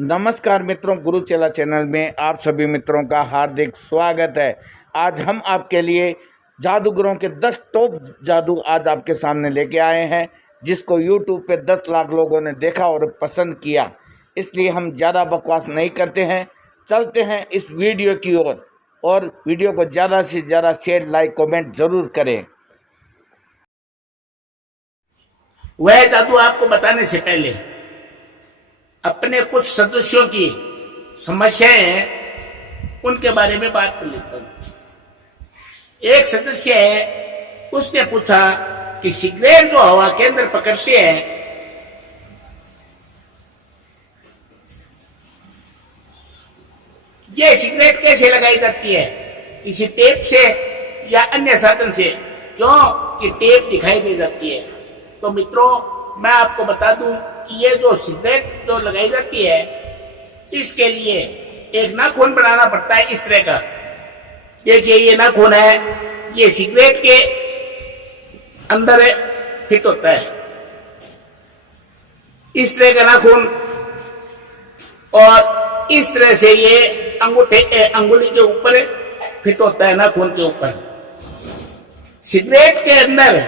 नमस्कार मित्रों, गुरु चेला चैनल में आप सभी मित्रों का हार्दिक स्वागत है। आज हम आपके लिए जादूगरों के 10 टॉप जादू आज आपके सामने लेके आए हैं, जिसको YouTube पे 10 लाख लोगों ने देखा और पसंद किया। इसलिए हम ज़्यादा बकवास नहीं करते हैं, चलते हैं इस वीडियो की ओर। और वीडियो को ज़्यादा से ज़्यादा शेयर, लाइक, कमेंट ज़रूर करें। वह जादू आपको बताने से पहले अपने कुछ सदस्यों की समस्याएं हैं, उनके बारे में बात कर लेता हूं। एक सदस्य है, उसने पूछा कि सिगरेट जो हवा के अंदर पकड़ते हैं, ये सिगरेट कैसे लगाई जाती है, किसी टेप से या अन्य साधन से? क्यों कि टेप दिखाई दे जाती है। तो मित्रों, मैं आपको बता दूं कि ये जो सिगरेट जो लगाई जाती है, इसके लिए एक नाखून बनाना पड़ता है इस तरह का। देखिए, ये नाखून है, ये सिगरेट के अंदर फिट होता है, इस तरह का नाखून। और इस तरह से ये अंगुली के ऊपर फिट होता है, नाखून के ऊपर। सिगरेट के अंदर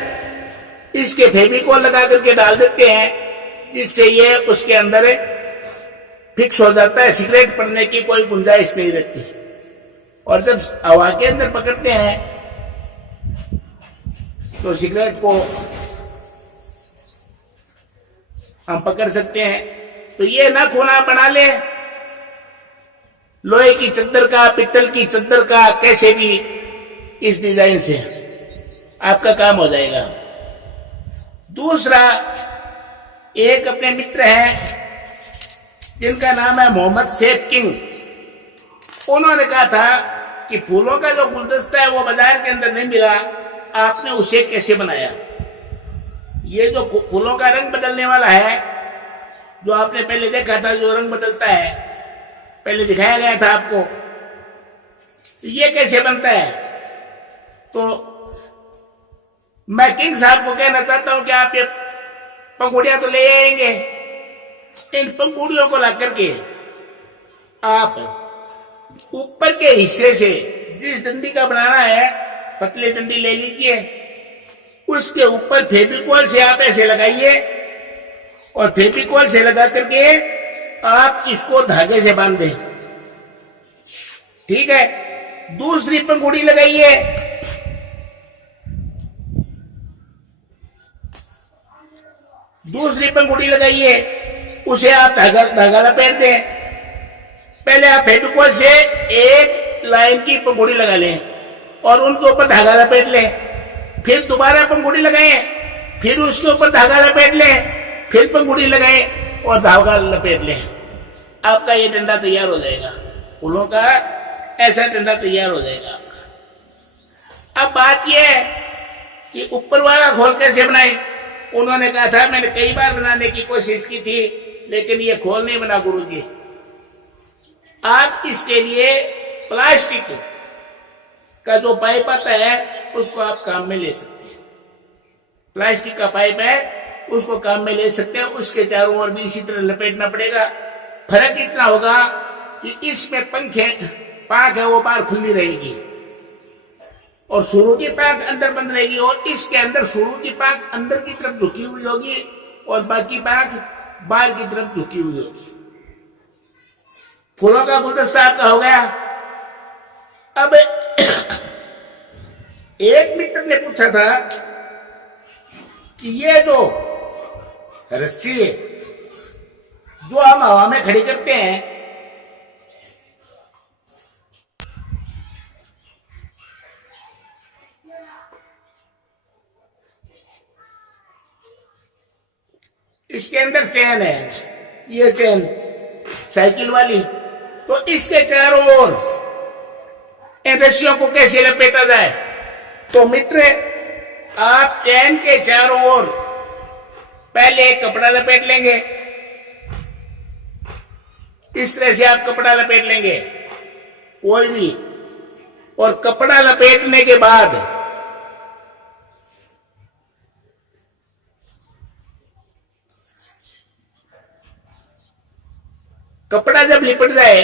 इसके फेविकोल लगा करके डाल देते हैं, जिससे ये उसके अंदर फिक्स हो जाता है, सिगरेट पड़ने की कोई गुंजाइश नहीं रहती। और जब हवा के अंदर पकड़ते हैं तो सिगरेट को हम पकड़ सकते हैं। तो ये नाखून आप बना ले, लोहे की चद्दर का, पित्तल की चद्दर का, कैसे भी इस डिजाइन से आपका काम हो जाएगा। दूसरा, एक अपने मित्र हैं जिनका नाम है मोहम्मद सेफ किंग। उन्होंने कहा था कि फूलों का जो गुलदस्ता है वो बाजार के अंदर नहीं मिला, आपने उसे कैसे बनाया? ये जो फूलों का रंग बदलने वाला है, जो आपने पहले देखा था, जो रंग बदलता है, पहले दिखाया गया था आपको, ये कैसे बनता है? तो मैं किंग साहब को कहना चाहता हूं कि आप ये पंखुड़ियां तो ले आएंगे, इन पंखुड़ियों को ला करके आप ऊपर के हिस्से से, जिस डंडी का बनाना है, पतली डंडी ले लीजिए, उसके ऊपर फेविकोल से आप ऐसे लगाइए, और फेविकोल से लगा करके आप इसको धागे से बांध दें। ठीक है? दूसरी पंखुड़ी लगाइए, दूसरी पंखुड़ी लगाइए, उसे आप धागा लपेट दें। पहले आप फेविकोल से एक लाइन की पंखुड़ी लगा लें और उनके ऊपर धागा लपेट लें। फिर दोबारा पंखुड़ी लगाएं, फिर उसके ऊपर धागा लपेट लें, फिर पंखुड़ी लगाएं और धागा लपेट लें। आपका ये डंडा तैयार हो जाएगा, फूलों का ऐसा डंडा तैयार हो जाएगा। अब बात यह है कि ऊपर वाला खोल कैसे बनाए? उन्होंने कहा था, मैंने कई बार बनाने की कोशिश की थी, लेकिन ये खोल नहीं बना गुरुजी। आप इसके लिए प्लास्टिक का जो पाइप आता है, उसको आप काम में ले सकते हैं। प्लास्टिक का पाइप है, उसको काम में ले सकते हैं। उसके चारों ओर भी इसी तरह लपेटना पड़ेगा। फर्क इतना होगा कि इसमें पांख है, वो बाहर खुली रहेगी और शुरू की पांख अंदर बंद रहेगी, और इसके अंदर शुरू की पांख अंदर की तरफ झुकी हुई होगी और बाकी पांख बाहर की तरफ झुकी हुई होगी। फूलों का गुलदस्ता आपका हो गया। अब एक मित्र ने पूछा था कि ये जो रस्सी है, जो हम हवा में खड़ी करते हैं, इसके अंदर चैन है, ये चैन साइकिल वाली, तो इसके चारों ओर इन रस्सियों को कैसे लपेटा जाए? तो मित्र, आप चैन के चारों ओर पहले एक कपड़ा लपेट लेंगे, इस तरह से आप कपड़ा लपेट लेंगे कोई भी, और कपड़ा लपेटने के बाद कपड़ा जब लिपट जाए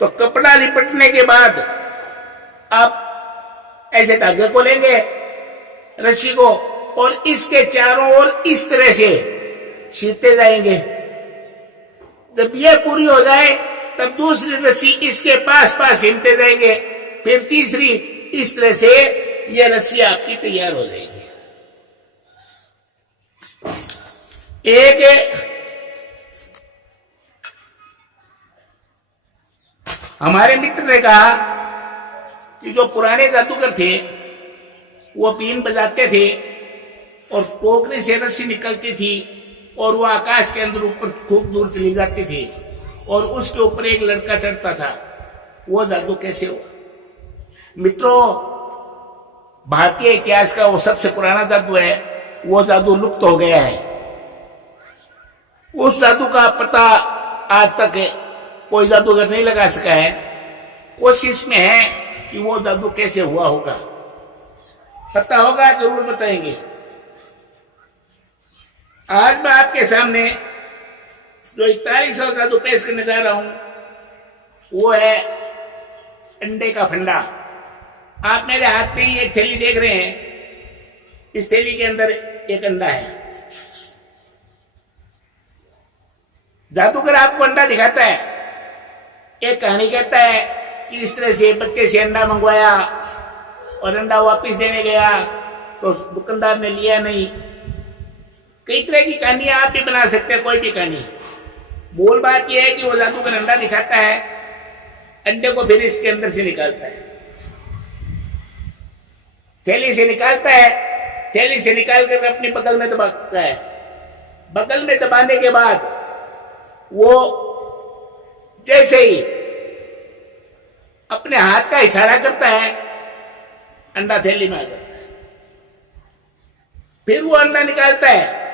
तो कपड़ा लिपटने के बाद आप ऐसे धागे को लेंगे, रस्सी को, और इसके चारों ओर इस तरह से सीते जाएंगे। जब ये पूरी हो जाए तब दूसरी रस्सी इसके पास पास सिलते जाएंगे, फिर तीसरी, इस तरह से ये रस्सी आपकी तैयार हो जाएगी। एक हमारे मित्र ने कहा कि जो पुराने जादूगर थे वो बीन बजाते थे और टोकरी से रस्सी निकलती थी और वो आकाश के अंदर ऊपर खूब दूर चली जाती थी और उसके ऊपर एक लड़का चढ़ता था। वो जादू कैसे हुआ? मित्रों, भारतीय इतिहास का वो सबसे पुराना जादू है, वो जादू लुप्त हो गया है। उस जादू का पता आज तक कोई जादूगर नहीं लगा सका है। कोशिश में है कि वो जादू कैसे हुआ होगा, पता होगा जरूर बताएंगे। आज मैं आपके सामने जो 41वां जादू पेश करने जा रहा हूं वो है अंडे का फंडा। आप मेरे हाथ में ही एक थैली देख रहे हैं, इस थैली के अंदर एक अंडा है। जादूगर आपको अंडा दिखाता है, एक कहानी कहता है कि इस तरह से बच्चे से अंडा मंगवाया और अंडा वापस देने गया तो दुकानदार ने लिया नहीं। कई तरह की कहानियां आप भी बना सकते हैं, कोई भी कहानी। मूल बात यह है कि वो जादूगर अंडा दिखाता है, अंडे को फिर इसके अंदर से निकालता है, थैली से निकालता है, थैली से निकालकर अपनी बगल में दबाता है। बगल में दबाने के बाद वो जैसे ही अपने हाथ का इशारा करता है, अंडा थैली में आ जाता है। फिर वो अंडा निकालता है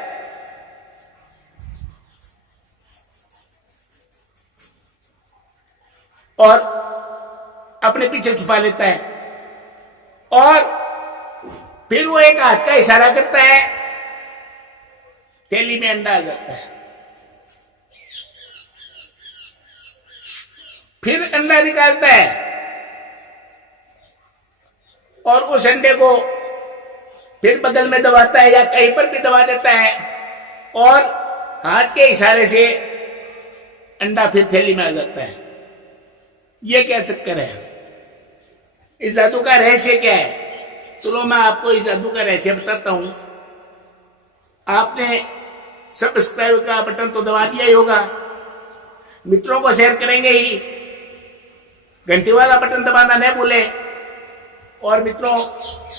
और अपने पीछे छुपा लेता है और फिर वो एक हाथ का इशारा करता है, थैली में अंडा आ जाता है। फिर अंडा निकालता है और उस अंडे को फिर बगल में दबाता है या कहीं पर भी दबा देता है और हाथ के इशारे से अंडा फिर थैली में आ जाता है। ये क्या चक्कर है? इस जादू का रहस्य क्या है? चलो मैं आपको इस जादू का रहस्य बताता हूं। आपने सब्सक्राइब का बटन तो दबा दिया ही होगा, मित्रों को शेयर करेंगे ही, घंटी वाला बटन दबाना नहीं भूले। और मित्रों,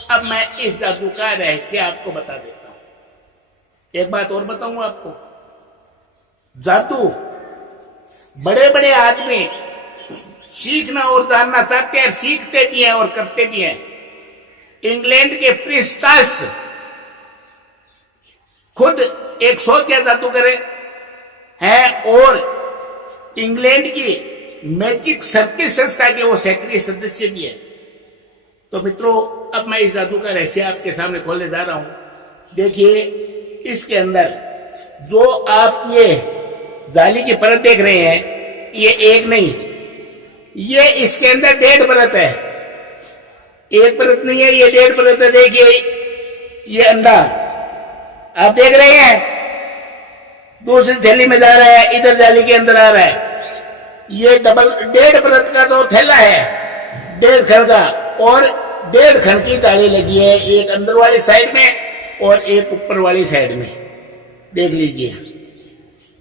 अब मैं इस जादू का रहस्य आपको बता देता हूं। एक बात और बताऊंगा आपको, जादू बड़े बड़े आदमी सीखना और जानना चाहते हैं, सीखते भी हैं और करते भी हैं। इंग्लैंड के प्रिंस चार्ल्स खुद एक शौकिया जादूगर है और इंग्लैंड की मैजिक सर्किट संस्था के वो सक्रिय सदस्य भी है। तो मित्रों, अब मैं इस जादू का रहस्य आपके सामने खोलने जा रहा हूं। देखिए, इसके अंदर जो आप ये जाली की परत देख रहे हैं, ये एक नहीं, ये इसके अंदर 1.5 परत है। एक परत नहीं है, ये 1.5 परत है। देखिए, ये अंडा आप देख रहे हैं, दूसरी थैली में जा रहा है, इधर जाली के अंदर आ रहा है। ये 1.5 परत का तो थैला है, 1.5 खण का, और 1.5 खण की जाली लगी है, एक अंदर वाली साइड में और एक ऊपर वाली साइड में। देख लीजिए,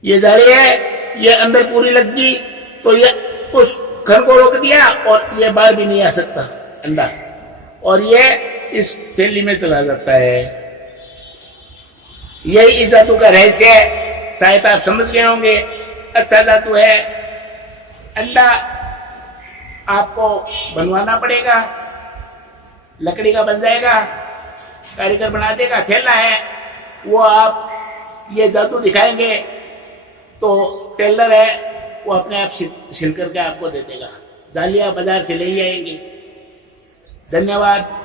ये जाली है, ये अंदर पूरी लग गई तो ये उस खण को रोक दिया और ये बाहर भी नहीं आ सकता अंडा, और ये इस थैली में चला जाता है। यही इस जादू का रहस्य है। शायद आप समझ गए होंगे। अच्छा जादू है। अंडा आपको बनवाना पड़ेगा, लकड़ी का बन जाएगा, कारीगर बना देगा। थैला है, वो आप ये जादू दिखाएंगे तो टेलर है, वो अपने आप सिल करके आपको दे देगा। जालियां बाजार से ले आएंगे। धन्यवाद।